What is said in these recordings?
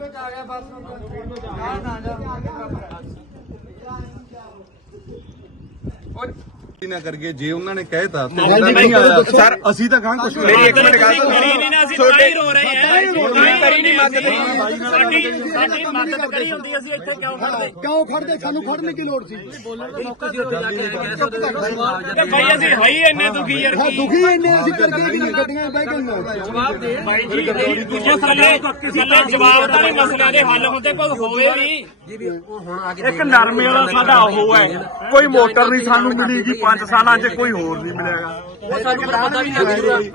ਆ ਗਿਆ ਬਸ ਨਾ ਨਾ ਜਾ ਨਾ ਕਰਕੇ ਜੇ ਉਹਨਾਂ ਨੇ ਕਹਿਤਾ ਤੇ ਨਹੀਂ ਆਇਆ। ਸਰ ਅਸੀਂ ਤਾਂ ਗਾਂ ਕੁਝ ਮੇਰੀ ਇੱਕ ਮਿੰਟ ਗੱਲ ਕਰੀ ਨਹੀਂ ਨਾ ਅਸੀਂ ਤਾਂ ਹੀ ਰੋ ਰਹੇ ਕਰੀ ਨਹੀਂ ਮੰਗਦੇ ਸਾਡੀ ਸਾਡੀ ਮਦਦ ਕਰੀ ਹੁੰਦੀ ਅਸੀਂ ਇੱਥੇ ਕਿਉਂ ਖੜਦੇ ਕਿਉਂ ਖੜਦੇ ਸਾਨੂੰ ਖੜਨੇ ਕੀ ਲੋੜ ਸੀ। ਕਿ ਭਾਈ ਅਸੀਂ ਹੋਈ ਇੰਨੇ ਦੁਖੀ ਯਾਰ ਹਾਂ ਕੀ? ਦੁਖੀ ਇੰਨੇ ਅਸੀਂ ਕਰਕੇ ਵੀ ਨਹੀਂ ਗੱਡੀਆਂ ਬਹਿ ਕੇ ਨਾ ਭਾਈ ਜੀ ਦੂਜੇ ਕੱਲੇ ਕੱਲੇ ਜਵਾਬ ਤਾਂ ਨਹੀਂ ਮਸਲਿਆਂ ਦੇ ਹੱਲ ਹੁੰਦੇ ਕੋਈ ਹੋਵੇ ਵੀ ਇੱਕ ਨਰਮੇ ਵਾਲਾ ਸਾਡਾ ਉਹ ਹੈ। ਕੋਈ ਮੋਟਰ ਨਹੀਂ ਸਾਨੂੰ ਮਿਲੇਗੀ 5 ਸਾਲਾਂ 'ਚ ਕੋਈ ਹੋਰ ਨਹੀਂ ਮਿਲੇਗਾ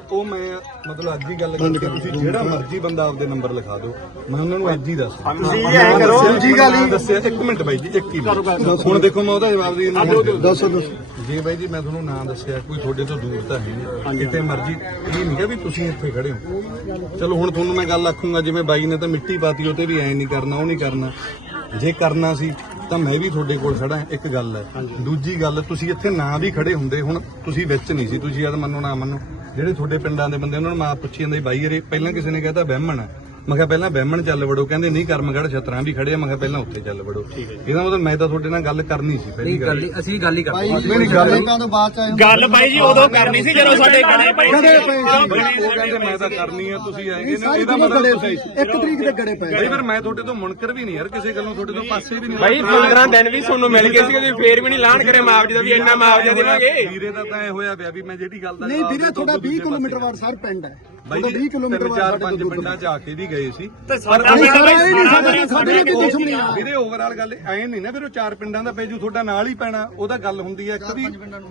ਉਹ ਮੈਂ ਮਤਲਬ ਅੱਜ ਹੀ ਗੱਲ ਕੀਤੀ ਤੁਸੀਂ ਜਿਹੜਾ ਮਰਜ਼ੀ ਬੰਦਾ ਆਪਦੇ ਨੰਬਰ ਲਿਖਾ ਦਿਓ। ਮੈਂ ਉਹਨਾਂ ਨੂੰ ਅੱਜ ਹੀ ਦੱਸ ਤੁਸੀਂ ਇਹ ਕਰੋ। ਜੀ ਗੱਲ ਹੀ ਦੱਸਿਆ ਇੱਕ ਮਿੰਟ ਬਾਈ ਜੀ ਇੱਕ ਹੀ ਮਿੰਟ। ਹੁਣ ਦੇਖੋ ਮੈਂ ਉਹਦਾ ਜਵਾਬ ਦੇ ਦੱਸੋ ਦੱਸੋ। ਜੀ ਬਾਈ ਜੀ ਮੈਂ ਤੁਹਾਨੂੰ ਨਾਂ ਦੱਸਿਆ ਕੋਈ ਤੁਹਾਡੇ ਤੋਂ ਦੂਰ ਤਾਂ ਹੈ ਨਹੀਂ। ਕਿਤੇ ਮਰਜ਼ੀ ਇਹ ਨਹੀਂ ਕਿ ਵੀ ਤੁਸੀਂ ਇੱਥੇ ਖੜੇ ਹੋ। ਚਲੋ ਹੁਣ ਤੁਹਾਨੂੰ ਮੈਂ ਗੱਲ ਆਖੂੰਗਾ ਜਿਵੇਂ ਬਾਈ ਨੇ ਤਾਂ ਮਿੱਟੀ ਪਾਤੀ ਉਹ ਤੇ ਵੀ ਐ ਨਹੀਂ ਕਰਨਾ ਉਹ ਨਹੀਂ ਕਰਨਾ। ਜੇ ਕਰਨਾ ਸੀ ਤਾਂ ਮੈਂ ਵੀ ਤੁਹਾਡੇ ਕੋਲ ਖੜਾ ਹਾਂ, ਇੱਕ ਗੱਲ ਹੈ। ਦੂਜੀ ਗੱਲ ਤੁਸੀਂ ਇੱਥੇ ਨਾ ਵੀ ਖੜੇ ਹੁੰਦੇ ਹੁਣ ਤੁਸੀਂ ਵਿੱਚ ਨਹੀਂ ਸੀ ਤੁਸੀਂ ਯਾਦ ਮੰਨੋ ਨਾ ਮੰਨੋ। ਜਿਹੜੇ ਤੁਹਾਡੇ ਪਿੰਡਾਂ ਦੇ ਬੰਦੇ ਉਹਨਾਂ ਨੂੰ ਮਾਂ ਪੁੱਛੀ ਜਾਂਦੇ ਬਾਈ ਯਾਰ ਪਹਿਲਾਂ ਕਿਸੇ ਨੇ ਕਹਿਤਾ ਬਹਿਮਣ ਹੈ। ਮੈਂ ਕਿਹਾ ਪਹਿਲਾਂ ਬਹਿਮਣ ਚੱਲ ਵੜੋ ਕਹਿੰਦੇ ਨਹੀਂ ਕਰਮਗੜ ਛਤਰਾਂ ਵੀ ਖੜੇ ਆ ਮੈਂ ਕਿਹਾ ਪਹਿਲਾਂ ਉੱਥੇ ਚੱਲ ਵੜੋ। ਇਹਦਾ ਮਤਲਬ ਮੈਂ ਤਾਂ ਤੁਹਾਡੇ ਨਾਲ ਗੱਲ ਕਰਨੀ ਸੀ ਪਹਿਲੀ ਗੱਲ ਅਸੀਂ ਗੱਲ ਹੀ ਕਰਦੇ ਮੇਰੀ ਗੱਲ ਤੋਂ ਬਾਅਦ ਚ ਆਏ ਗੱਲ ਭਾਈ ਜੀ ਉਦੋਂ ਕਰਨੀ ਸੀ ਜਦੋਂ ਸਾਡੇ ਗੜੇ ਪਏ ਸੀ। ਉਹ ਕਹਿੰਦੇ ਮੈਂ ਤਾਂ ਕਰਨੀ ਆ ਤੁਸੀਂ ਆਏਗੇ ਨਾ ਇਹਦਾ ਮਤਲਬ ਤੁਸੀਂ ਇੱਕ ਤਰੀਕ ਦੇ ਗੜੇ ਪਏ ਬਈ ਫਿਰ ਮੈਂ ਤੁਹਾਡੇ ਤੋਂ ਮੁਨਕਰ ਵੀ ਨਹੀਂ ਯਾਰ ਕਿਸੇ ਗੱਲੋਂ ਤੁਹਾਡੇ ਤੋਂ ਪਾਸੇ ਵੀ ਨਹੀਂ ਭਾਈ 15 ਦਿਨ ਵੀ ਤੁਹਾਨੂੰ ਮਿਲ ਗਏ ਸੀ ਉਹਦੀ ਫੇਰ ਵੀ ਨਹੀਂ ਲਾਣ ਕਰੇ ਮੁਆਵਜ਼ੇ ਦਾ ਵੀ ਇੰਨਾ ਮੁਆਵਜ਼ਾ ਦੇਵਾਂਗੇ ਵੀਰੇ ਦਾ ਤਾਂ ਐ ਹੋਇਆ ਪਿਆ ਵੀ ਮੈਂ ਜਿਹੜੀ ਗੱਲ ਦਾ ਨਹੀਂ ਵੀਰੇ ਤੁਹਾਡਾ ਉਹ 20 ਦੂਜੇ ਕਿਲੋਮੀਟਰ। ਵਾਰ ਸਰ ਪਿੰਡ ਹੈ। ਬਾਈ ਤੁਹਾਡਾ ਜੀ 20 ਕਿਲੋਮੀਟਰ ਤਿੰਨ ਚਾਰ ਪੰਜ ਪਿੰਡਾਂ ਚ ਆ ਕੇ ਵੀ ਗਏ ਸੀ। ਤੇ ਸਾਡਾ ਨਹੀਂ ਪਿੰਡ ਸਾਰਾ ਇਹ ਨਹੀਂ ਸਾਡੇ ਵੀ ਸਾਡੇ ਨਾਲ ਕੀ ਦੁਸ਼ਮਣੀ ਆ ਵੀਰੇ ਓਵਰਆਲ ਗੱਲ ਐ ਨਹੀਂ ਨਾ ਫਿਰ ਉਹ ਚਾਰ ਪਿੰਡਾਂ ਦਾ ਪੈਜੂ ਤੁਹਾਡਾ ਨਾਲ ਹੀ ਪੈਣਾ ਉਹਦਾ ਗੱਲ ਹੁੰਦੀ ਹੈ ਇੱਕ ਵੀ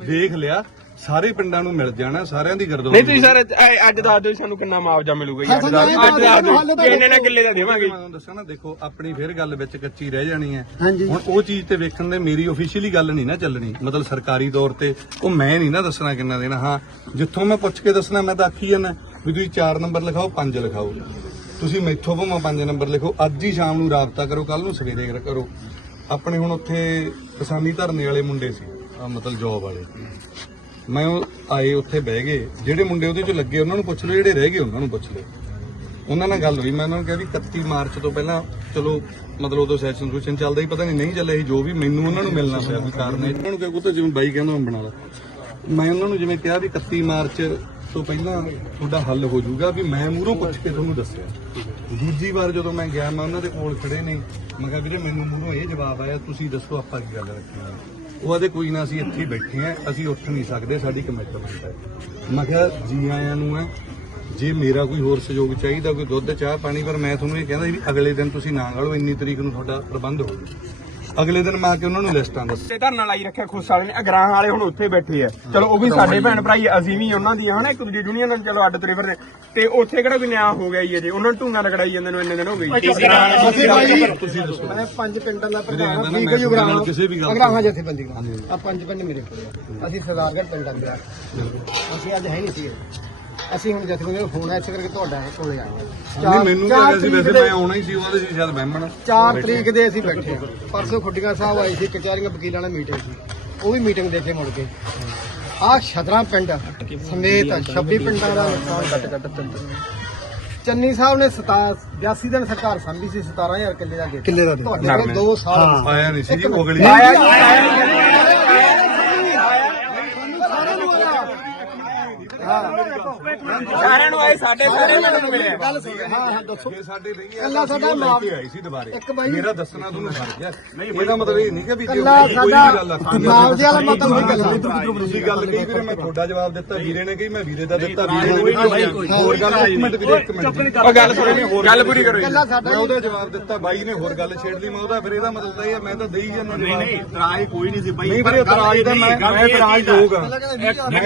ਦੇਖ ਲਿਆ ਸਾਰੇ ਪਿੰਡਾਂ ਨੂੰ ਮਿਲ ਜਾਣਾ ਸਾਰਿਆਂ ਦੀ ਗਰਦੌਰੀ ਨਹੀਂ ਤੁਸੀਂ ਸਰ ਇਹ ਅੱਜ ਦੱਸ ਦਿਓ ਸਾਨੂੰ ਕਿੰਨਾ ਮੁਆਵਜ਼ਾ ਮਿਲੂਗਾ ਜੀ। ਅੱਜ ਦੱਸ ਦਿਓ ਅੱਜ ਦੱਸ ਦਿਓ ਕਿ ਇੰਨੇ ਨਾ ਕਿੱਲੇ ਦਾ ਦੇਵਾਂਗੇ। ਮੈਂ ਤੁਹਾਨੂੰ ਦੱਸਾਂ ਨਾ ਦੇਖੋ ਆਪਣੀ ਫਿਰ ਗੱਲ ਵਿੱਚ ਕੱਚੀ ਰਹਿ ਜਾਣੀ ਹੈ। ਹੁਣ ਉਹ ਚੀਜ਼ ਤੇ ਵੇਖਣ ਦੇ ਮੇਰੀ ਅਫੀਸ਼ੀਅਲੀ ਗੱਲ ਨਹੀਂ ਨਾ ਚੱਲਣੀ ਮਤਲਬ ਸਰਕਾਰੀ ਤੌਰ ਤੇ ਉਹ ਮੈਂ ਨਹੀਂ ਨਾ ਦੱਸਣਾ ਕਿੰਨਾ ਦੇਣਾ। ਹਾਂ ਜਿੱਥੋਂ ਮੈਂ ਪੁੱਛ ਕੇ ਦੱਸਣਾ ਮੈਂ ਤਾਂ ਆਖੀ ਜਾਂਦਾ। ਵੀ ਤੁਸੀਂ 4 ਨੰਬਰ ਲਿਖਾਓ 5 ਲਿਖਾਓ। ਤੁਸੀਂ ਮੈਥੋਂ ਭਾਵੇਂ 5 ਨੰਬਰ ਲਿਖੋ, ਅੱਜ ਹੀ ਸ਼ਾਮ ਨੂੰ ਰਾਬਤਾ ਕਰੋ ਕੱਲ ਨੂੰ ਸਵੇਰੇ ਕਰੋ ਆਪਣੇ ਹੁਣ ਉੱਥੇ ਕਿਸਾਨੀ ਧਰਨੇ ਵਾਲੇ ਮੁੰਡੇ ਸੀ ਮਤਲਬ ਜੌਬ ਵਾਲੇ। ਮੈਂ ਉਹ ਆਏ, ਉੱਥੇ ਬਹਿ ਗਏ। ਜਿਹੜੇ ਮੁੰਡੇ ਉਹਦੇ 'ਚ ਲੱਗੇ, ਉਹਨਾਂ ਨੂੰ ਪੁੱਛ ਲਓ, ਜਿਹੜੇ ਰਹਿ ਗਏ, ਉਹਨਾਂ ਨੂੰ ਪੁੱਛ ਲਓ। ਉਹਨਾਂ ਨਾਲ ਗੱਲ ਹੋਈ, ਮੈਂ ਉਹਨਾਂ ਨੂੰ ਕਿਹਾ ਵੀ 31 ਮਾਰਚ ਤੋਂ ਪਹਿਲਾਂ ਚਲੋ, ਮਤਲਬ ਉਦੋਂ ਸੈਸ਼ਨ ਸੁਸ਼ਨ ਚੱਲਦਾ ਹੀ ਪਤਾ ਨਹੀਂ ਨਹੀਂ ਚੱਲਿਆ ਸੀ, ਜੋ ਵੀ ਮੈਨੂੰ ਉਹਨਾਂ ਨੂੰ ਮਿਲਣਾ ਪਿਆ ਕੋਈ ਕਾਰਨ ਹੈ ਉਹਨਾਂ ਨੂੰ ਕਿਹਾ ਤਾਂ ਜਿਵੇਂ ਬਾਈ ਕਹਿੰਦਾ ਮੈਂ ਬਣਾ ਲਾ। ਮੈਂ ਉਹਨਾਂ ਨੂੰ ਜਿਵੇਂ ਕਿਹਾ ਵੀ 31 ਮਾਰਚ ਤੋਂ ਪਹਿਲਾਂ ਤੁਹਾਡਾ ਹੱਲ ਹੋ ਜਾਊਗਾ ਵੀ ਮੈਂ ਮੂਹਰੋਂ ਪੁੱਛ ਕੇ ਤੁਹਾਨੂੰ ਦੱਸਿਆ। ਦੂਜੀ ਵਾਰ ਜਦੋਂ ਮੈਂ ਗਿਆ, ਮੈਂ ਉਹਨਾਂ ਦੇ ਕੋਲ ਖੜੇ ਨੇ। ਮੈਂ ਕਿਹਾ, ਵੀਰੇ, ਮੈਨੂੰ ਮੂਹਰੋਂ ਇਹ ਜਵਾਬ ਆਇਆ, ਤੁਸੀਂ ਦੱਸੋ ਆਪਾਂ ਕੀ ਗੱਲ ਰੱਖਣੀ ਹੈ ਉਹ ਆਦੇ ਕੋਈ ਨਾ, ਅਸੀਂ ਇੱਥੇ ਬੈਠੇ ਆ, ਅਸੀਂ ਉੱਠ ਨਹੀਂ ਸਕਦੇ, ਸਾਡੀ ਕਮਿਟਮੈਂਟ ਹੈ। ਮੈਂ ਕਿਹਾ, ਜੀ ਆਇਆਂ ਨੂੰ ਹੈ ਜੇ ਮੇਰਾ ਕੋਈ ਹੋਰ ਸਹਿਯੋਗ ਚਾਹੀਦਾ, ਕੋਈ ਦੁੱਧ, ਚਾਹ, ਪਾਣੀ, ਪਰ ਮੈਂ ਤੁਹਾਨੂੰ ਇਹ ਕਹਿੰਦਾ ਵੀ ਅਗਲੇ ਦਿਨ ਤੁਸੀਂ ਨਾ ਗਾਲੋ, ਇੰਨੀ ਤਰੀਕ ਨੂੰ ਤੁਹਾਡਾ ਪ੍ਰਬੰਧ ਹੋ ਅਗਲੇ ਦਿਨ ਮੈਂ ਆ ਕੇ ਉਹਨਾਂ ਨੂੰ ਲਿਸਟਾਂ ਦੱਸ। ਤੇ ਧਰਨਾ ਲਾਈ ਰੱਖਿਆ ਖੁੱਸ ਵਾਲੇ ਨੇ ਅਗਰਾਹਾਂ ਵਾਲੇ ਹੁਣ ਉੱਥੇ ਬੈਠੇ ਆ। ਚਲੋ ਉਹ ਵੀ ਸਾਡੇ ਭੈਣ ਭਰਾ ਹੀ ਆ, ਅਸੀਂ ਵੀ ਉਹਨਾਂ ਦੀ ਹਨਾ ਇੱਕ ਦੂਜੀ ਯੂਨੀਅਨ ਨਾਲ ਚਲੋ ਅੱਡ ਤੁਰੇ ਫਿਰਦੇ ਤੇ ਉੱਥੇ ਕਿਹੜਾ ਕੋਈ ਨਿਆਂ ਹੋ ਗਿਆ ਜੀ ਅਜੇ? ਉਹਨਾਂ ਨੂੰ ਢੂੰਗਾ ਲਗੜਾਈ ਜਾਂਦੇ ਨੂੰ ਇੰਨੇ ਦਿਨ ਹੋ ਗਏ। ਅਸੀਂ ਭਾਈ ਤੁਸੀਂ ਦੱਸੋ। ਮੈਂ ਪੰਜ ਪਿੰਡਾਂ ਦਾ ਪ੍ਰਧਾਨ ਠੀਕ ਹੈ ਜੀ ਤੁਹਾਡੇ ਨਾਲ ਉਗਰਾਹਾਂ ਕਿਸੇ ਵੀ ਗੱਲ ਉਗਰਾਹਾਂ ਜਥੇਬੰਦੀ ਦਾ ਆ ਪੰਜ ਪਿੰਡ ਮੇਰੇ ਕੋਲ। ਅਸੀਂ ਸਰਦਾਰਗੜ੍ਹ ਪਿੰਡ ਆ। ਮੇਰਾ ਅਸੀਂ ਅੱਜ ਹੈ ਨਹੀਂ ਸੀ। ਅਸੀਂ ਹੁਣ ਜਥੇਬੰਦੀ ਨੂੰ ਫੋਨ ਆਇਆ ਇਸ ਕਰਕੇ ਤੁਹਾਡਾ ਕੋਲੇ ਆਏ ਹਾਂ। ਨਹੀਂ ਮੈਨੂੰ ਤਾਂ ਚਾਰ ਤਰੀਕ ਵੈਸੇ ਦੇ- ਮੈਂ ਆਉਣਾ ਹੀ ਸੀ ਉਹਦੇ ਸੀ ਸ਼ਾਇਦ ਬਹਿਮਣ 4 ਤਰੀਕ ਦੇ ਅਸੀਂ ਬੈਠੇ ਹਾਂ। ਪਰਸੋਂ ਖੁੱਡੀਆਂ ਸਾਹਿਬ ਆਏ ਸੀ ਕਚਹਿਰੀਆਂ ਵਕੀਲਾਂ ਨਾਲ ਮੀਟਿੰਗ ਸੀ ਉਹ ਵੀ ਮੀਟਿੰਗ ਦੇ ਕੇ ਮੁੜ ਗਏ ਆਹ ਛਦਰਾ ਪਿੰਡ ਸਮੇਤ 26 ਪਿੰਡਾਂ ਦਾ ਨੁਕਸਾਨ ਚੰਨੀ ਸਾਹਿਬ ਨੇ 82 ਦਿਨ ਸਰਕਾਰ ਸੰਭੀ ਸੀ 17000 ਕਿੱਲੇ ਦਾ ਗੇਟ ਕਿੱਲੇ ਦਾ ਤੁਹਾਡੇ ਕੋਲ 2 ਸਾਲ ਆਇਆ ਨਹੀਂ ਸੀ ਜੀ ਉਗਲੀ ਸਾਰਿਆਂ ਨੂੰ ਆਏ ਸਾਡੇ ਸਾਰੇ ਨੂੰ ਮਿਲਿਆ। ਗੱਲ ਸੁਣ ਹਾਂ। ਹਾਂ ਦੱਸੋ। ਇਹ ਸਾਡੇ ਨਹੀਂ ਆ ਕੱਲਾ ਸਾਡਾ ਲੈ ਮਾਪ- ਕੇ ਆਈ ਸੀ ਦੁਬਾਰੇ। ਇੱਕ ਬਾਈ- ਮੇਰਾ ਦੱਸਣਾ ਤੁਹਾਨੂੰ ਫਰਜ਼ ਹੈ। ਇਹਦਾ ਮਤਲਬ ਇਹ ਨਹੀਂ ਕਿ ਵੀ ਜੇ ਕੱਲਾ ਕੋਈ ਵੀ ਗੱਲ ਸਾਡਾ ਆਖਾਂਗੇ ਮਾਵਜ਼ੇ ਵਾਲਾ ਮਤਲਬ ਨਹੀਂ ਗੱਲਾਂ ਤੁਸੀਂ ਗੱਲ ਕਹੀ ਵੀਰੇ ਮੈਂ ਤੁਹਾਡਾ ਜਵਾਬ ਦਿੱਤਾ ਵੀਰੇ ਨੇ ਕਹੀ ਮੈਂ ਵੀਰੇ ਦਾ ਦਿੱਤਾ ਵੀਰੇ ਨੇ ਦਿੱਤਾ। ਹੋਰ ਗੱਲ ਇੱਕ ਮਿੰਟ ਵੀਰੇ ਇੱਕ ਮਿੰਟ। ਉਹ ਗੱਲ ਸੁਣੋ ਗੱਲ ਪੂਰੀ ਕਰੋ ਜੀ। ਕੱਲਾ ਮੈਂ ਸਾਡਾ ਉਹਦਾ ਜਵਾਬ ਦਿੱਤਾ ਬਾਈ ਨੇ ਹੋਰ ਗੱਲ ਛੇੜ ਲਈ ਮੈਂ ਉਹਦਾ ਫਿਰ ਇਹਦਾ ਮਤਲਬ ਤਾਂ ਇਹ ਹੈ ਮੈਂ ਤਾਂ ਦੇਈ ਜਾਂਦਾ ਨਹੀਂ ਨਹੀਂ ਤਰਾਜ ਕੋਈ ਨਹੀਂ ਸੀ ਬਈ। ਨਹੀਂ ਵੀਰੇ ਇਤਰਾਜ਼ ਤਾਂ ਮੈਂ ਮੈਂ ਇਤਰਾਜ਼ ਦਊਗਾ ਮੈਂ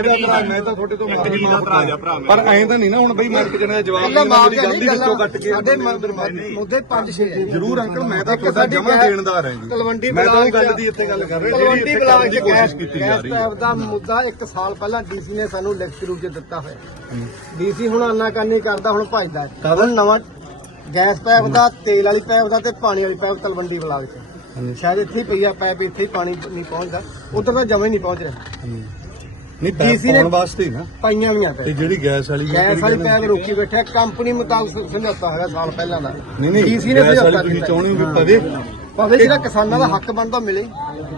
ਤਾਂ ਇਤਰਾਜ਼ ਮੈਂ ਤਾਂ ਤੁਹਾਡੇ ਤੋਂ ਮਾਫੀ ਮੰਗਦਾ। ਪਰ ਐਂ ਤਾਂ ਨਹੀਂ ਨਾ ਹੁਣ ਬਈ ਮੈਂ ਇੱਕ ਜਣੇ ਦਾ ਜਵਾਬ ਨਹੀਂ ਮਾਰ ਮੇਰੀ ਗੱਲ ਦੀ ਵਿੱਚੋਂ ਕੱਟ ਕੇ ਸਾਡੇ ਮੁੱਦੇ 5-6 ਹੈ ਜ਼ਰੂਰ ਅੰਕਲ ਮੈਂ ਤਾਂ ਤੁਹਾਡਾ ਜਮਾ ਦੇਣਦਾਰ ਹਾਂ ਜੀ। ਮੈਂ ਤਾਂ ਉਹ ਗੱਲ ਦੀ ਇੱਥੇ ਗੱਲ ਕਰ ਰਿਹਾ ਤਲਵੰਡੀ ਜਿਹੜੀ ਬਲਾਕ ਦੀ ਚ ਕੋਸ਼ਿਸ਼ ਕੀਤੀ ਜਾ ਰਹੀ ਹੈ। ਦਾ ਮੁੱਦਾ 1 ਸਾਲ ਪਹਿਲਾਂ ਡੀਸੀ ਨੇ ਸਾਨੂੰ ਲਿਖਤ ਰੂਪ ਚ ਦਿੱਤਾ ਹੋਇਆ। ਡੀਸੀ ਹੁਣ ਆਨਾਕਾਨੀ ਕਰਦਾ ਹੁਣ ਭਜਦਾ। ਹੈ। ਹੁਣ ਨਵਾਂ ਗੈਸ ਪੈਪ ਦਾ ਤੇਲ ਵਾਲੀ ਪੈਪ ਦਾ ਤੇ ਪਾਣੀ ਵਾਲੀ ਪੈਪ ਤਲਵੰਡੀ ਬਲਾਕ ਚ। ਸ਼ਾਇਦ ਇੱਥੇ ਹੀ ਪਈ ਆ ਪੈਪ ਇੱਥੇ ਹੀ ਪਾਣੀ ਨਹੀਂ ਪਹੁੰਚਦਾ। ਉਧਰ ਤਾਂ ਜਮਾ ਹੀ ਨਹੀਂ ਪਹੁੰਚ ਰਿਹਾ। ਨਹੀਂ DC ਨੇ ਪਾਉਣ ਵਾਸਤੇ ਹੀ ਨਾ। ਪਾਈਆਂ ਵੀਆਂ ਤੇ। ਪੈ ਜਿਹੜੀ ਗੈਸ ਵਾਲੀ ਗੈਸ ਵਾਲੀ ਪੈਪ ਰੋਕੀ ਬੈਠਾ ਕੰਪਨੀ ਮੁਤਾਬਕ ਸਮਝੌਤਾ ਹੋਇਆ ਸਾਲ ਪਹਿਲਾਂ ਦਾ। ਨਹੀਂ ਨਹੀਂ DC ਨੇ ਗੈਸ ਵਾਲੀ ਸਮਝੌਤਾ ਤੁਸੀਂ ਕੀਤਾ। ਚਾਹੁੰਦੇ ਹੋ ਵੀ ਪਵੇ? ਭਾਵੇਂ ਜਿਹੜਾ ਕਿਸਾਨਾਂ ਦਾ ਹੱਕ ਬਣਦਾ ਮਿਲੇ।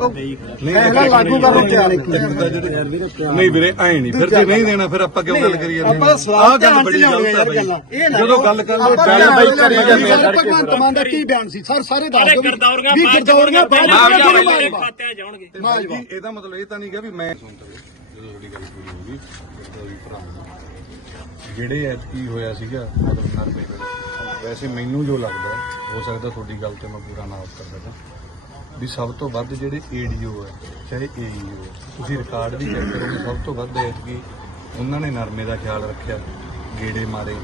ਉਹ ਪਹਿਲਾਂ ਲਾਗੂ ਕਰਨ ਨੂੰ ਤਿਆਰ ਇੱਕ ਤਾਂ ਜਿਹੜੇ- ਨਹੀਂ ਵੀਰੇ ਐ ਨਹੀਂ। ਫਿਰ ਜੇ ਨਹੀਂ ਦੇਣਾ ਫਿਰ ਆਪਾਂ ਕਿਉਂ ਗੱਲ ਕਰੀਏ? ਆਪਾਂ ਸਵਾਲ ਆਹ ਗੱਲ ਧਿਆਨ ਚ ਬੜੀ ਲਿਆਉਣੇ ਗਲਤ ਯਾਰ ਆ ਗੱਲਾਂ। ਬਈ ਇਹ ਨਾ ਜਦੋਂ ਗੱਲ ਕਰ ਲਓ ਆਪਾਂ ਗੱਲ ਧਿਆਨ ਬਈ ਚ ਕਰੀ ਲਿਆਉਣੇ ਜਾਂਦੇ ਆ ਯਾਰ ਭਗਵੰਤ ਮਾਨ ਦਾ ਕੀ ਬਿਆਨ ਸੀ? ਸਰ ਸਾਰੇ ਦੱਸ ਦਿਓ ਵੀ ਬਾਅਦ ਜਾਣਗੇ। ਤੇ ਇਹਦਾ ਮਤਲਬ ਇਹ ਤਾਂ ਨਹੀਂ ਕਿ ਵੀ ਮੈਂ ਸੁਣਦਾ ਜਦੋਂ ਤੁਹਾਡੀ ਗੱਲ ਪੂਰੀ ਹੋ ਗਈ ਗਰਦੌਰੀ ਭਰਾ ਜਿਹੜੇ ਐਤਕੀ ਹੋਇਆ ਸੀਗਾ, ਮਤਲਬ ਨਰਮੇ ਵੇਲੇ ਵੈਸੇ ਮੈਨੂੰ ਜੋ ਲੱਗਦਾ, ਹੋ ਸਕਦਾ ਤੁਹਾਡੀ ਗੱਲ ਤੇ ਮੈਂ ਪੂਰਾ ਨਾ ਕਰ ਸਕਾਂ, ਵੀ ਸਭ ਤੋਂ ਵੱਧ ਜਿਹੜੇ ਏਡੀਓ ਹੈ, ਚਾਹੇ ਏਈਓ ਹੈ, ਤੁਸੀਂ ਰਿਕਾਰਡ ਵੀ ਚੈੱਕ ਕਰੋਗੇ, ਸਭ ਤੋਂ ਵੱਧ ਐਤਕੀ ਉਹਨਾਂ ਨੇ ਨਰਮੇ ਦਾ ਖਿਆਲ ਰੱਖਿਆ, ਗੇੜੇ ਮਾਰੇ।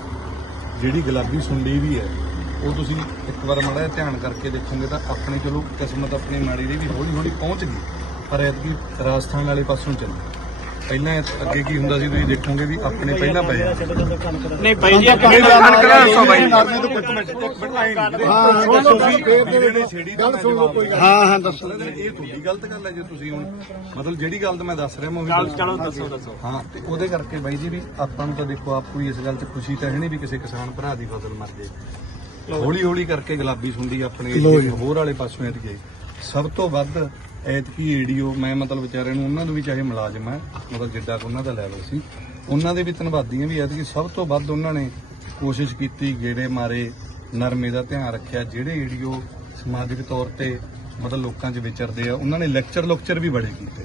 ਜਿਹੜੀ ਗੁਲਾਬੀ ਸੁੰਡੀ ਵੀ ਹੈ, ਉਹ ਤੁਸੀਂ ਇੱਕ ਵਾਰ ਮਾੜਾ ਜਿਹਾ ਧਿਆਨ ਕਰਕੇ ਦੇਖੋਗੇ ਤਾਂ ਆਪਣੇ, ਚਲੋ ਕਿਸਮਤ ਆਪਣੀ ਮਾੜੀ ਦੀ ਵੀ ਹੌਲੀ ਹੌਲੀ ਪਹੁੰਚ ਗਈ, ਪਰ ਐਤਕੀ ਰਾਜਸਥਾਨ ਵਾਲੇ ਪਾਸੋਂ ਚੱਲੀ। ਪਹਿਲਾਂ ਅੱਗੇ ਕੀ ਹੁੰਦਾ ਸੀ ਤੁਸੀਂ ਦੇਖੋਗੇ ਵੀ ਆਪਣੇ ਪਹਿਲਾਂ ਪਏ ਆ। ਨਹੀਂ ਭਾਈ ਜੀ ਕਣਕ ਦਾ ਦੱਸੋ ਬਾਈ। ਹਾਂ ਤੁਸੀਂ ਜਿਹੜੇ ਛੇੜੀ ਗੱਲ ਸੁਣ ਲਓ ਕੋਈ ਹਾਂ ਹਾਂ ਦੱਸੋ। ਇਹ ਤੁਹਾਡੀ ਗਲਤ ਗੱਲ ਹੈ ਜੇ ਤੁਸੀਂ ਹੁਣ ਮਤਲਬ ਜਿਹੜੀ ਗੱਲ ਤਾਂ ਮੈਂ ਦੱਸ ਰਿਹਾ ਮੈਂ ਉਹ ਚਲੋ ਦੱਸੋ ਦੱਸੋ ਹਾਂ ਤੇ ਉਹਦੇ ਕਰਕੇ ਬਾਈ ਜੀ ਵੀ ਆਪਾਂ ਨੂੰ ਤਾਂ ਦੇਖੋ ਆਪ ਕੋਈ ਇਸ ਗੱਲ 'ਚ ਖੁਸ਼ੀ ਤਾਂ ਹੈ ਨਹੀਂ ਵੀ ਕਿਸੇ ਕਿਸਾਨ ਭਰਾ ਦੀ ਫਸਲ ਮਰ ਜੇ। ਹੌਲੀ ਹੌਲੀ ਕਰਕੇ ਗੁਲਾਬੀ ਸੁੰਡੀ ਆਪਣੇ ਹੋਰ ਵਾਲੇ ਪਾਸੋਂ ਐਤ ਗਈ ਸਭ ਤੋਂ ਵੱਧ ਐਤਕੀ ਏਡੀਓ ਮੈਂ ਮਤਲਬ ਵਿਚਾਰਿਆਂ ਨੂੰ ਉਹਨਾਂ ਨੂੰ ਵੀ ਚਾਹੇ ਮੁਲਾਜ਼ਮ ਹੈ ਮਤਲਬ ਜਿੱਦਾਂ ਕੁ ਉਹਨਾਂ ਦਾ ਲੈਵਲ ਸੀ ਉਹਨਾਂ ਦੇ ਵੀ ਧੰਨਵਾਦੀਆਂ ਵੀ ਐਤਕੀ ਸਭ ਤੋਂ ਵੱਧ ਉਹਨਾਂ ਨੇ ਕੋਸ਼ਿਸ਼ ਕੀਤੀ ਗੇੜੇ ਮਾਰੇ ਨਰਮੇ ਦਾ ਧਿਆਨ ਰੱਖਿਆ ਜਿਹੜੇ ਏਡੀਓ ਸਮਾਜਿਕ ਤੌਰ ਤੇ ਮਤਲਬ ਲੋਕਾਂ 'ਚ ਵਿਚਰਦੇ ਆ ਉਹਨਾਂ ਨੇ ਲੈਕਚਰ ਲੁਕਚਰ ਵੀ ਬੜੇ ਕੀਤੇ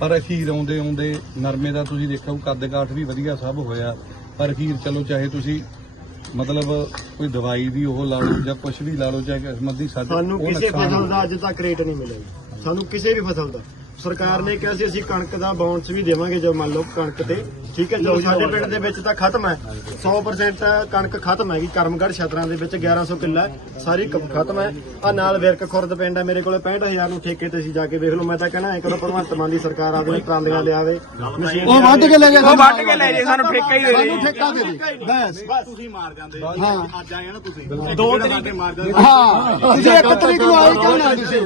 ਪਰ ਅਖੀਰ ਆਉਂਦੇ ਆਉਂਦੇ ਨਰਮੇ ਦਾ ਤੁਸੀਂ ਦੇਖੋ ਕੱਦ ਕਾਠ ਵੀ ਵਧੀਆ ਸਭ ਹੋਇਆ ਪਰ ਅਖੀਰ ਚਲੋ ਚਾਹੇ ਤੁਸੀਂ ਮਤਲਬ ਕੋਈ ਦਵਾਈ ਦੀ ਉਹ ਲਾ ਲਓ ਜਾਂ ਕੁਝ ਵੀ ਲਾ ਲਓ ਚਾਹੇ ਕਿਸਮਤ ਦੀ ਸਾਡੇ ਸਾਨੂੰ ਕਿਸੇ ਫਸਲ ਦਾ ਅੱਜ ਤੱਕ ਰੇਟ ਨਹੀਂ ਮਿਲਿਆ ਜੀ। ਸਾਨੂੰ ਕਿਸੇ ਵੀ ਫਸਲ ਦਾ ਸਰਕਾਰ ਨੇ ਕਿਹਾ ਸੀ ਅਸੀਂ ਕਣਕ ਦਾ ਬਾਉਂਸ ਵੀ ਦੇਵਾਂਗੇ ਜੋ ਮੰਨ ਲਓ ਕਣਕ ਤੇ ਠੀਕ ਹੈ ਜੋ ਸਾਡੇ ਪਿੰਡ ਦੇ ਵਿੱਚ ਤਾਂ ਖਤਮ ਹੈ। 100% ਕਣਕ ਖਤਮ ਹੈਗੀ ਕਰਮਗੜ ਛਤਰਾਂ ਦੇ ਵਿੱਚ 1100 ਕਿੱਲਾ ਸਾਰੀ ਖਤਮ ਹੈ। ਆ ਨਾਲ ਵਿਰਕ ਖੁਰਦ ਪਿੰਡ ਹੈ ਮੇਰੇ ਕੋਲੇ 65000 ਨੂੰ ਠੇਕੇ ਤੇ ਸੀ ਜਾ ਕੇ ਵੇਖ ਲਓ। ਮੈਂ ਤਾਂ ਕਹਿਣਾ ਐ ਕਰੋ ਭਗਵੰਤ ਮਾਨ ਦੀ ਸਰਕਾਰ ਆਦੇ ਨੇ ਟਰਾਲੀਆਂ ਲਿਆਵੇ ਉਹ ਵੱਧ ਕੇ ਲੈ ਉਹ ਵੱਟ ਕੇ ਲੈ ਜੇ ਸਾਨੂੰ ਠੇਕਾ ਹੀ ਦੇ ਦੇ। ਜੀ। ਠੇਕਾ ਦੇ ਦੇ ਬਸ। ਤੁਸੀਂ ਮਾਰ ਜਾਂਦੇ। ਹਾਂ ਅੱਜ ਆਏ ਨਾ ਤੁਸੀਂ। ਦੋ ਤਰੀਕ ਮਾਰ ਜਾਂਦੇ। ਹਾਂ ਤੁਸੀਂ ਇੱਕ ਤਰੀਕ ਨੂੰ ਆਏ ਕਿਉਂ ਨਾ ਤੁਸੀਂ।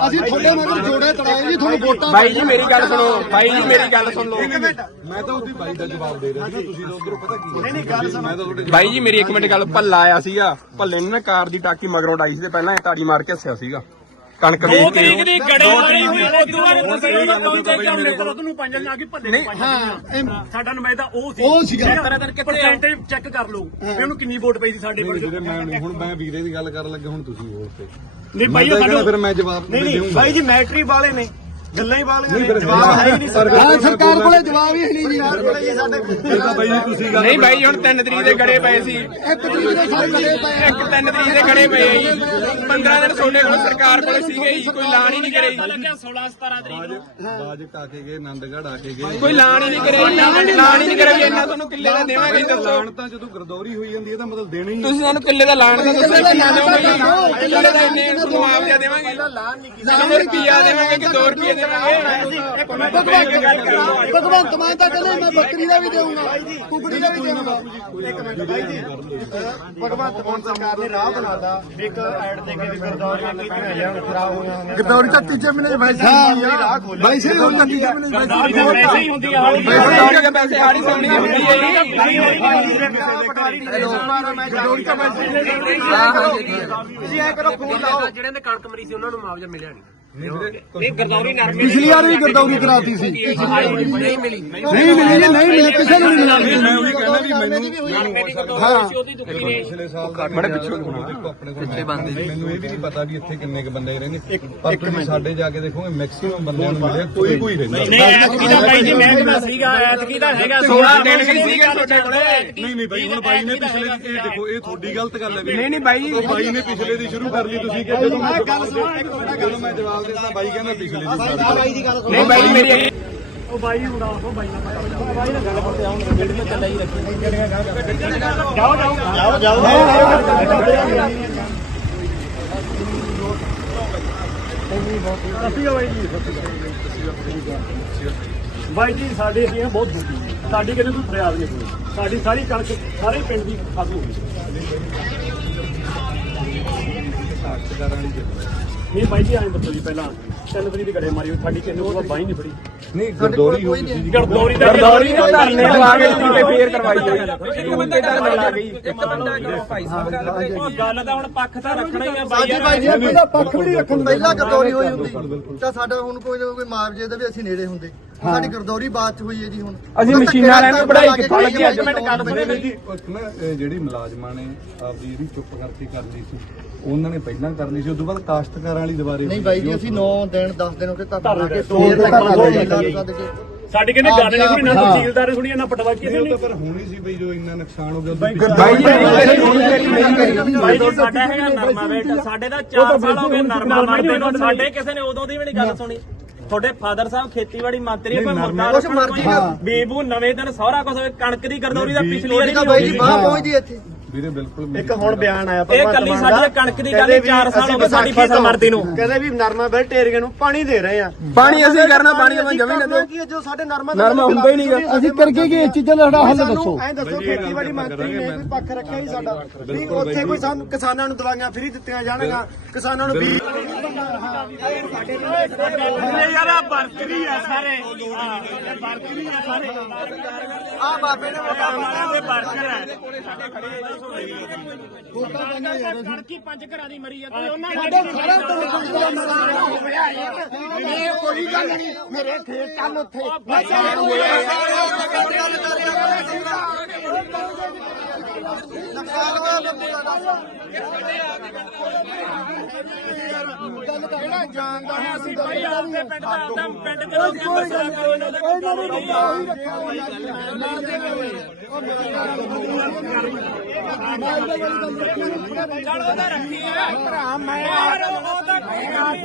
ਅਸੀਂ ਤੁਹਾਡੇ ਨਾਲ ਜੋੜੇ ਤੜਾਏ ਜੀ ਤੁਹਾਨੂੰ ਵੋਟਾਂ ਬਾਈ ਜੀ ਮੇਰੀ ਗੱਲ ਸੁਣੋ ਬਾਈ ਜੀ ਮੇਰੀ ਗੱਲ ਸੁਣ ਲਓ। ਮੈਂ ਤਾਂ ਉਹਦੀ ਬਾਈ ਦਾ ਜਵਾਬ ਦੇ ਰਿਹਾ ਸੀ ਤੁਸੀਂ ਤਾਂ ਉਧਰੋਂ ਪਤਾ ਕੀ ਨਹੀਂ ਨਹੀਂ ਗੱਲ ਮੈਂ ਤਾਂ ਤੁਹਾਡੇ ਬਾਈ ਜੀ ਮੇਰੀ ਇੱਕ ਮਿੰਟ ਗੱਲ ਭੱਲਾ ਆਇਆ ਸੀਗਾ। ਭੱਲੇ ਨੇ ਨਾ ਕਾਰ ਦੀ ਟਾਕੀ ਮਗਰੋਂ ਡਾਈ ਸੀ ਤੇ ਪਹਿਲਾਂ ਇਹ ਤਾੜੀ ਮਾਰ ਕੇ ਹੱਸਿਆ ਸੀਗਾ। ਕਣਕ ਦੋ ਵੇਚ ਤਰੀਕ ਕੇ ਦੀ ਗੜੇ ਵਾਲੀ ਹੋਈ ਉਹ ਤੋਂ ਬਾਅਦ ਤੁਸੀਂ ਉਹਨਾਂ ਪਹੁੰਚੇ ਕਿ ਉਹਨੇ ਕੋਲ। ਉਹਨੂੰ ਪੰਜ ਨਾ ਕਿ ਭੱਲੇ ਨੂੰ ਪੰਜ ਹਾਂ ਸਾਡਾ ਨੁਮਾਇੰਦਾ ਉਹ ਸੀ। ਉਹ ਸੀਗਾ। ਤਰ੍ਹਾਂ ਤਰ੍ਹਾਂ ਕਿੱਥੇ ਪਰਸੈਂਟੇਜ ਚੈੱਕ ਕਰ ਲਓ। ਵੀ ਉਹਨੂੰ ਕਿੰਨੀ ਵੋਟ ਪਈ ਸੀ ਸਾਡੇ ਨਹੀਂ ਵੀਰੇ ਮੈਂ ਨਹੀਂ ਹੁਣ ਮੈਂ ਵੀਰੇ ਦੀ ਗੱਲ ਕਰਨ ਲੱਗਾ ਹੁਣ ਤੁਸੀਂ ਹੋਰ ਤੇ। ਨਹੀਂ ਮੈਂ ਭਾਈ ਫਿਰ ਜਵਾਬ ਨਹੀਂ ਨਹੀਂ ਦੇਊਂਗਾ। ਬਾਈ ਜੀ ਮੈਟਰੀ ਵਾਲੇ ਨੇ। ਗੱਲਾਂ ਹੀ ਵਾਲੀਆਂ ਨਹੀਂ ਨੇ ਫਿਰ ਜਵਾਬ ਹੈ ਹੀ ਨਹੀਂ ਪਰ ਸਰਕਾਰ ਫਿਰ ਸਰਕਾਰ ਕੋਲੇ ਜਵਾਬ ਹੀ ਨਹੀਂ ਜੀ ਯਾਰ। ਕੋਲੇ ਜੀ ਸਾਡੇ ਇਹ ਤਾਂ ਬਾਈ ਜੀ ਤੁਸੀਂ ਗੱਲ ਨਹੀਂ ਬਾਈ ਜੀ ਹੁਣ 3 ਤਰੀਕ ਦੇ ਗੜੇ ਪਏ ਸੀ। ਇੱਕ ਤਰੀਕ ਦੇ ਸਾਰੇ ਗਲੇ ਪਏ ਇੱਕ 3 ਤਰੀਕ ਦੇ ਗੜੇ ਪਏ ਆ ਜੀ। 15 ਦਿਨ ਤੁਹਾਡੇ ਕੋਲ ਸਰਕਾਰ ਕੋਲੇ ਸੀਗੇ ਜੀ ਕੋਈ ਐਲਾਨ ਹੀ ਨਹੀਂ ਕਰੇ ਜੀ। ਲੱਗਿਆ 16 17 ਤਰੀਕ ਨੂੰ। ਬਾਜ ਆ ਕੇ ਗਏ ਆਨੰਦਗੜ੍ਹ ਆ ਕੇ ਗਏ। ਕੋਈ ਐਲਾਨ ਹੀ ਨਹੀਂ ਕਰੇ ਜੀ ਐਲਾਨ ਹੀ ਨਹੀਂ ਕਰੇ ਵੀ ਇੰਨਾ ਤੁਹਾਨੂੰ ਕਿੱਲੇ ਦਾ ਦੇਵਾਂਗੇ ਦੱਸੋ। ਐਲਾਨ ਤਾਂ ਜਦੋਂ ਗਰਦੌਰੀ ਹੋਈ ਜਾਂਦੀ ਹੈ ਤਾਂ ਮਤਲਬ ਦੇਣਾ ਹੀ ਹੈ। ਤੁਸੀਂ ਸਾਨੂੰ ਕਿੱਲੇ ਦਾ ਐਲਾਨ ਤਾਂ ਦੱਸੋ ਕਿੰਨਾ ਦੇਵਾਂਗੇ। ਕਿੱਲੇ ਦਾ ਇੰਨੇ ਮੁਆਵਜ਼ਾ ਦੇਵਾਂਗੇ। ਸਾਨੂੰ ਰੁਪਈਆ ਦੇਵਾਂਗੇ ਕਿ 2 ਰੁਪਏ ਦੇਵਾਂਗੇ ਭਗਵੰਤ ਮਾਨ ਤਾਂ ਕਹਿੰਦੇ ਮੈਂ ਬੱਕਰੀ ਦਾ ਵੀ ਦੇਵਾਂਗਾ ਕੁਕੜੀ ਦਾ ਵੀ ਦੇਵਾਂਗਾ ਇੱਕ ਮਿੰਟ ਬਾਈ ਜੀ। ਭਗਵੰਤ ਮਾਨ ਸਰਕਾਰ ਨੇ ਰਾਹ ਬਣਾਤਾ ਇੱਕ ਐਡ ਦੇ ਕੇ ਵੀ ਗਰਦੌਰੀਆਂ ਕੀਤੀਆਂ ਜਾਣ ਖਰਾਬ ਹੋਈਆਂ ਹੋਈਆਂ ਗਰਦੌਰੀ ਤਾਂ ਤੀਜੇ ਮਹੀਨੇ ਵੈਸੇ ਹੀ ਰਾਹ ਖੋਲਿਆ ਵੈਸੇ ਹੀ ਹੁੰਦਾ ਤੀਜੇ ਮਹੀਨੇ ਵੈਸੇ ਹੀ ਹੁੰਦੀ ਆ। ਗਰਦੌਰੀ ਦੇ ਪੈਸੇ ਹਾੜੀ ਸਾਹਮਣੇ ਹੁੰਦੀ ਹੈ ਜੀ ਗਰਦੌਰੀ ਤਾਂ ਤੁਸੀਂ ਐ ਕਰੋ ਫੋਨ ਲਾਓ। ਜਿਹੜੇ ਨੇ ਕਣਕ ਮਰੀ ਸੀ ਉਹਨਾਂ ਨੂੰ ਮੁਆਵਜ਼ਾ ਮਿਲਿਆ ਨਹੀਂ। ਨਹੀਂ ਗਰਦੌਰੀ ਨਰਮੇ ਪਿਛਲੀ ਵਾਰ ਵੀ ਗਰਦੌਰੀ ਕਰਾਤੀ ਸੀ। ਨਹੀਂ ਮਿਲੀ। ਨਹੀਂ ਮਿਲੀ ਜੀ ਨਹੀਂ ਮਿਲੀ। ਕਿਸੇ ਨੂੰ ਨਹੀਂ ਮਿਲੀ। ਮੈਂ ਉਹੀ ਕਹਿੰਦਾ ਵੀ ਮੈਨੂੰ ਨਰਮੇ ਦੀ ਗਰਦੌਰੀ ਸੀ। ਉਹਦੀ ਦੁੱਖੀ ਨੇ ਪਿਛਲੇ ਸਾਲ ਦਾ ਬੜੇ ਪਿੱਛੇ ਦੇਖੋ ਆਪਣੇ ਕੋਲ ਪਿੱਛੇ ਬੰਦੇ ਮੈਨੂੰ ਇਹ ਵੀ ਨਹੀਂ ਪਤਾ ਵੀ ਇੱਥੇ ਕਿੰਨੇ ਕ ਬੰਦੇ ਰਹਿੰਦੇ। ਪਰ ਤੁਸੀਂ ਸਾਡੇ ਜਾ ਕੇ ਦੇਖੋਗੇ ਮੈਕਸਿਮਮ ਬੰਦਿਆਂ ਨੂੰ ਮਿਲਿਆ ਕੋਈ ਕੋਈ ਰਹਿੰਦਾ। ਨਹੀਂ ਐਤਕੀ ਦਾ ਬਾਈ ਜੀ ਮਹਿਕਮਾ ਸੀਗਾ ਐਤਕੀ ਦਾ ਹੈਗਾ 16 ਦਿਨ ਵੀ ਸੀਗੇ ਤੁਹਾਡੇ ਕੋਲੇ। ਨਹੀਂ ਨਹੀਂ ਬਾਈ ਹੁਣ ਬਾਈ ਨੇ ਪਿਛਲੇ ਦੀ ਇਹ ਦੇਖੋ ਇਹ ਤੁਹਾਡੀ ਗਲਤ ਗੱਲ ਹੈ ਵੀ ਨਹੀਂ ਨਹੀਂ ਬਾਈ ਬਾਈ ਨੇ ਪਿਛਲੇ ਦੀ ਸ਼ੁਰੂ ਕਰ ਲਈ ਤੁਸੀਂ ਕਿ ਜਦੋਂ ਮੈਂ ਗੱਲ ਜਦੋਂ ਮੈਂ ਜਵਾਬ ਬਾਈ ਕਹਿੰਦਾ ਪਿਛਲੇ ਦੀ ਛੱਡ ਬਾਈ ਦੀ ਗੱਲ ਨਹੀਂ ਬਾਈ ਮੇਰੀ ਉਹ ਬਾਈ ਹੁੰਦਾ ਉਹ ਬਾਈ ਨਾਲ ਪਤਾ ਬਾਈ ਨਾਲ ਗੱਲ ਕਰਦੇ ਆਉਂਗੇ ਬਿਲਡ ਤੇ ਚੱਲਾ ਹੀ ਰੱਖੀ। ਜਾਓ ਜਾਓ। ਜਾਓ ਜਾਓ। ਅਸੀਂ ਬਾਈ ਜੀ। ਬਾਈ ਜੀ ਸਾਡੇ ਅਸੀਂ ਬਹੁਤ ਦੁਖੀ ਸਾਡੀ ਕਿਤੇ ਕੋਈ ਫਰਿਆਦ ਨਹੀਂ ਹੋਈ। ਸਾਡੀ ਸਾਰੀ ਕਣਕ ਸਾਰੇ ਪਿੰਡ ਦੀ ਖਤਮ ਹੋ ਗਈ। ਦੀ। ਨਹੀਂ ਬਾਈ ਜੀ ਐਂ ਦੱਸੋ ਜੀ ਪਹਿਲਾਂ। ਤਿੰਨ ਤਰੀਕ ਦੀ ਗੜੇ ਮਾਰੀ ਹੋਈ ਸਾਡੀ ਕਿੰਨੇ ਉਹ ਬਾਈ ਨਹੀਂ ਫੜੀ। ਨਹੀਂ ਗਰਦੌਰੀ ਹੋ ਗਈ। ਸੀ ਗਰਦੌਰੀ ਦਾ ਗਰਦੌਰੀ ਨੇ ਧਰਨੇ ਲਾ ਕੇ ਤੇ ਫੇਰ ਕਰਵਾਈ ਹੋਈ। ਤੂੰ ਤੇ ਧਰਨੇ ਲਾ ਗਈ ਉਹ ਗੱਲ ਤਾਂ ਹੁਣ ਪੱਖ ਤਾਂ ਰੱਖਣਾ ਹੀ ਆ ਬਾਈ ਸਾਜੀ ਯਾਰ। ਬਾਈ ਜੀ ਪਹਿਲਾਂ ਪੱਖ ਵੀ ਨਹੀਂ ਰੱਖਣ ਪਹਿਲਾਂ ਗਰਦੌਰੀ ਹੋਈ ਹੁੰਦੀ। ਤਾਂ ਸਾਡਾ ਹੁਣ ਕੋਈ ਨਾ ਕੋਈ ਮੁਆਵਜ਼ੇ ਦਾ ਵੀ ਅਸੀਂ ਨੇੜੇ ਹੁੰਦੇ। ਸਾਡੀ ਗਰਦੌਰੀ ਬਾਅਦ ਚ ਹੋਈ ਹੈ ਜੀ ਹੁਣ। ਅਸੀਂ ਮਸ਼ੀਨਾਂ ਵਾਲਿਆਂ ਨੂੰ ਪੜ੍ਹਾਈ ਕਿੱਥੋਂ ਲੱਗੀ ਅੱਜ ਮਿੰਟ ਗੱਲ ਨਹੀਂ, ਨਹੀਂ ਜੀ, ਉਹ ਨਾ ਇਹ ਜਿਹੜੀ ਮੁਲਾਜ਼ਮਾਂ ਨੇ ਆਪਦੀ ਜਿਹੜੀ ਚੁੱਪ ਕਰਕੇ ਕਰਨੀ ਸੀ ਉਹਨਾਂ ਨੇ ਪਹਿਲਾਂ ਕਰਨੀ ਸੀ ਉਦੋਂ ਬਾਅਦ ਕਾਸ਼ਤਕਾਰਾਂ ਵਾਲੀ ਦੁਬਾਰੇ ਨਹੀਂ ਬਾਈ ਜੀ ਅਸੀਂ 9 ਦਿਨ 10 ਦਿਨ ਉੱਤੇ ਧਰਨਾ ਲਾ ਕੇ ਦੋ ਦਿਨ ਤੱਕ ਕੇ ਸਾਡੀ ਕਹਿੰਦੇ ਗੱਲ ਨਹੀਂ ਸੁਣੀ ਨਾ ਤਹਿਸੀਲਦਾਰ ਸੁਣੀ ਨਾ ਪਟਵਾਕੀ ਇਹ ਸੁਣੀ ਤਾਂ ਪਰ ਹੋਣੀ ਸੀ ਬਈ ਜੋ ਇੰਨਾ ਨੁਕਸਾਨ ਹੋ ਗਿਆ ਬਾਈ ਜੀ ਨਹੀਂ ਬਾਈ ਸਾਡਾ ਹੈਗਾ ਨਰਮਾ ਵੇਟ ਸਾਡੇ ਦਾ 4 ਸਾਲ ਹੋ ਗਏ ਨਰਮਾ ਮਰਦੇ ਨੂੰ ਸਾਡੇ ਕਿਸੇ ਨੇ ਉਦੋਂ ਦੀ ਵੀ ਨਹੀਂ ਗੱਲ ਸੁਣੀ। ਤੁਹਾਡੇ ਫਾਦਰ ਸਾਹਿਬ ਖੇਤੀਬਾੜੀ ਮੰਤਰੀ ਆ, ਕੋਈ ਮੁਰਦਾ ਕੁਛ ਮਰਜ਼ੀ ਦਾ- ਬੀਬੂ ਨਵੇਂ ਦਿਨ ਸਾਰਾ ਕੁਝ ਕਣਕ ਦੀ ਗਰਦੌਰੀ ਦਾ ਪਿਛਲੀ ਵਾਰੀ ਬਾਈ ਜੀ ਬਾਹ ਪਹੁੰਚਦੀ ਇੱਥੇ। ਵੀਰੇ ਬਿਲਕੁਲ ਇੱਕ ਹੁਣ ਬਿਆਨ ਆਇਆ ਇਹ ਕੱਲੀ ਸਾਡੀ ਕਣਕ ਦੀ ਗੱਲ 4 ਸਾਲ ਹੋ ਗਏ ਸਾਡੀ ਫਸਲ ਮਰਦੀ ਨੂੰ। ਕਹਿੰਦੇ ਵੀ ਨਰਮਾ ਬੈਲਟ ਏਰੀਆ ਨੂੰ ਪਾਣੀ ਦੇ ਰਹੇ ਆ। ਪਾਣੀ ਅਸੀਂ ਕਰਨਾ ਪਾਣੀ ਤਾਂ ਜਮੀ ਨਾ ਦੇ ਕੀ ਜੋ ਸਾਡੇ ਨਰਮਾ ਨਰਮਾ ਹੁੰਦਾ ਹੀ ਨਹੀਂਗਾ ਅਸੀਂ ਕਰਕੇ ਕੀ ਇਸ ਚੀਜ਼ਾਂ ਦਾ ਸਾਡਾ ਹੱਲ ਦੱਸੋ। ਐਂ ਦੱਸੋ ਖੇਤੀਬਾੜੀ ਮੰਤਰੀ ਨੇ ਕੋਈ ਪੱਖ ਰੱਖਿਆ ਹੀ ਸਾਡਾ। ਵੀ ਉੱਥੇ ਕੋਈ ਸਾਨੂੰ ਕਿਸਾਨਾਂ ਨੂੰ ਦਵਾਈਆਂ ਫ੍ਰੀ ਦਿੱਤੀਆਂ ਜਾਣਗੀਆਂ ਕਿਸਾਨਾਂ ਨੂੰ ਵੀ ਯਾਰ ਬਰਕਰੀ ਆ ਸਾਰੇ। ਬਰਕਰੀ ਆ ਸਾਰੇ। ਆ ਬਾਬੇ ਨੇ ਬਾਰਾਂ ਦੇ ਬਰਕਰ ਹੈ ਕਣਕੀ ਪੰਜ ਘਰਾਂ ਦੀ ਮਰੀ ਆ ਕੋਈ ਉਹਨਾਂ ਇਹ ਕੋਈ ਗੱਲ ਨਹੀਂ ਮੇਰੇ ਖੇਤ ਕੰਨ ਉੱਥੇ। ਜਿਹੜਾ ਜਾਣਦਾ ਹੈ ਅਸੀਂ ਭਾਈ ਆਪਦੇ ਪਿੰਡ ਦਾ ਆਪਦਾ ਪਿੰਡ ਦੇ ਲੋਕਾਂ ਮਸਲਾ ਕਰੋ ਇਹਨਾਂ ਦੇ ਕੋਈ ਗੱਲ ਨਹੀਂ ਚਲ ਉਹਦਾ ਰੱਖੀ ਹੈ ਭਰਾ ਮੈਂ ਯਾਰ ਉਹ ਤਾਂ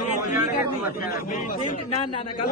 ਕੋਈ ਗੱਲ ਨਹੀਂ ਕਰਦਾ ਕਰਦਾ ਨਾ ਨਾ ਨਾ ਗੱਲ